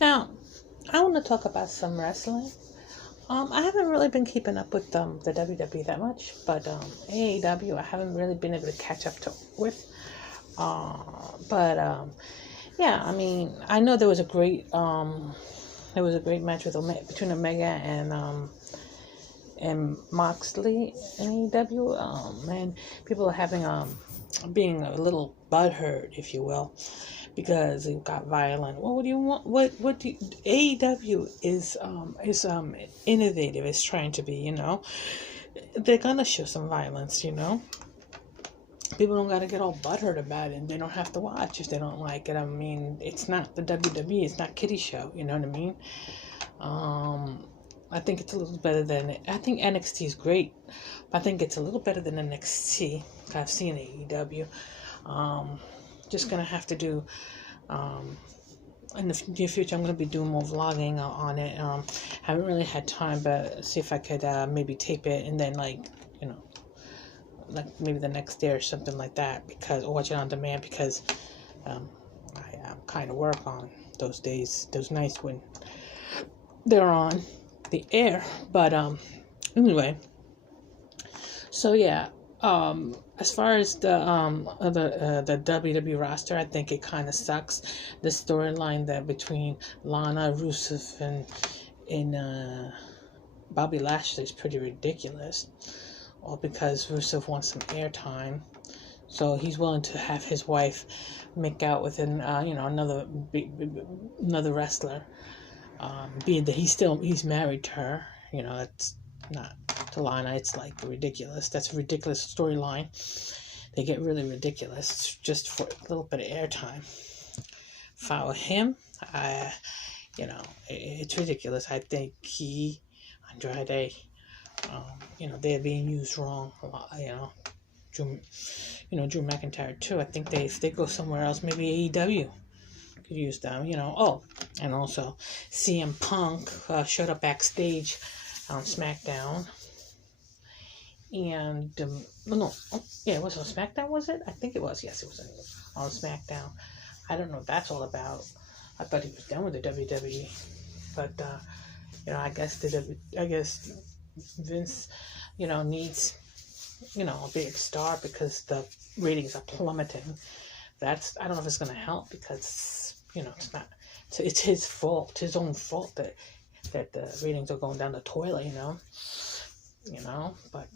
Now, I want to talk about some wrestling. I haven't really been keeping up with the WWE that much, but AEW I haven't really been able to catch up to with. But yeah, I mean, I know there was a great match between Omega and Moxley in AEW. And people are having being a little butthurt, if you will, because it got violent. Well, what do you want? What do you, AEW is innovative. It's trying to be, they're gonna show some violence, People don't gotta get all butthurt about it, and they don't have to watch if they don't like it. I mean, it's not the WWE. It's not kiddie show. You know what I mean? I think it's a little better than I think NXT is great, but I think it's a little better than NXT. I've seen AEW. Just gonna have to do in the near future. I'm gonna be doing more vlogging on it. Haven't really had time, but see if I could maybe tape it and then like maybe the next day or something like that, or watch it on demand, because I kind of work on those days, those nights when they're on the air. But anyway, so yeah, as far as the WWE roster, I think it kind of sucks. The storyline that between Lana, Rusev, and Bobby Lashley is pretty ridiculous. All because Rusev wants some airtime, so he's willing to have his wife make out with another wrestler. Being that he's married to her, that's not to Lana. It's like ridiculous. That's a ridiculous storyline. They get really ridiculous just for a little bit of airtime. Follow him, it's ridiculous. I think Andrade, they're being used wrong a lot. Drew McIntyre too. I think if they go somewhere else, maybe AEW could use them. And also CM Punk showed up backstage on SmackDown, and it was on SmackDown. Was it? I think it was. Yes, it was on SmackDown. I don't know what that's all about. I thought he was done with the WWE, but I guess Vince, needs, a big star because the ratings are plummeting. I don't know if it's going to help, because, it's not, it's his fault, his own fault that the ratings are going down the toilet, but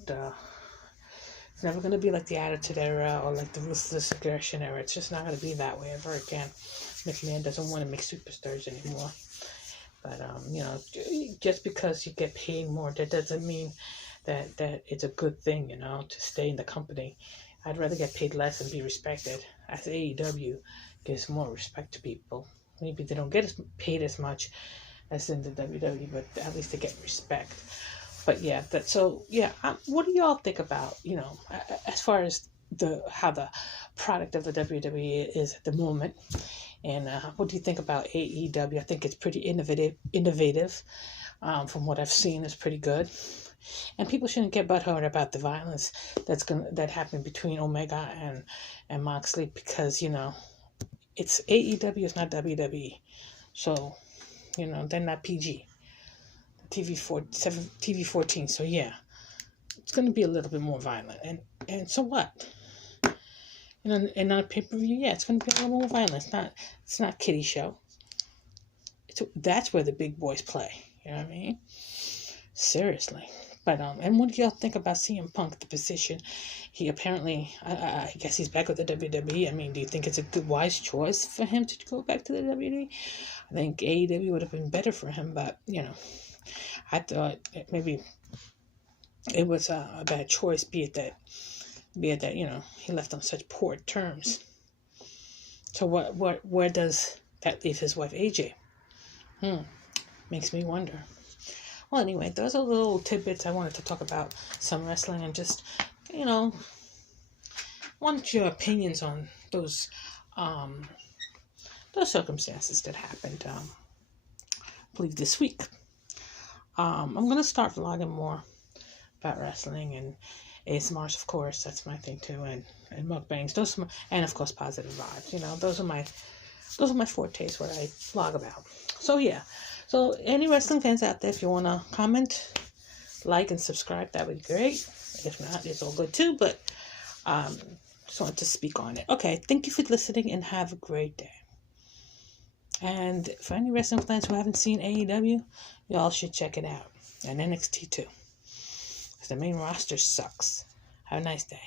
it's never going to be like the Attitude Era or like the Ruthless Aggression Era. It's just not going to be that way ever again. McMahon doesn't want to make superstars anymore. But, just because you get paid more, that doesn't mean that it's a good thing, to stay in the company. I'd rather get paid less and be respected, as AEW gives more respect to people. Maybe they don't get paid as much as in the WWE, but at least they get respect. But yeah, what do y'all think about, as far as how the product of the WWE is at the moment? And what do you think about AEW? I think it's pretty innovative. From what I've seen, it's pretty good. And people shouldn't get butthurt about the violence that happened between Omega and Moxley, because it's AEW, it's not WWE. So they're not PG. TV 14. So yeah, it's going to be a little bit more violent. And so what? And on a pay-per-view, yeah, it's going to be a little more violent. It's not kiddie show. That's where the big boys play. You know what I mean? Seriously. But and what do y'all think about CM Punk, the position? He apparently, I guess he's back with the WWE. I mean, do you think it's a good, wise choice for him to go back to the WWE? I think AEW would have been better for him, but I thought maybe it was a bad choice, be it that he left on such poor terms. So where does that leave his wife AJ? Makes me wonder. Well, anyway, those are little tidbits I wanted to talk about some wrestling, and just want your opinions on those circumstances that happened. I believe this week. I'm gonna start vlogging more about wrestling and ASMRs, of course. That's my thing too, and mukbangs. And of course positive vibes. Those are my fortes, what I vlog about. So yeah. So any wrestling fans out there, if you want to comment, like, and subscribe, that would be great. If not, it's all good too. But just wanted to speak on it. Okay, thank you for listening and have a great day. And for any wrestling fans who haven't seen AEW, y'all should check it out. And NXT too. Because the main roster sucks. Have a nice day.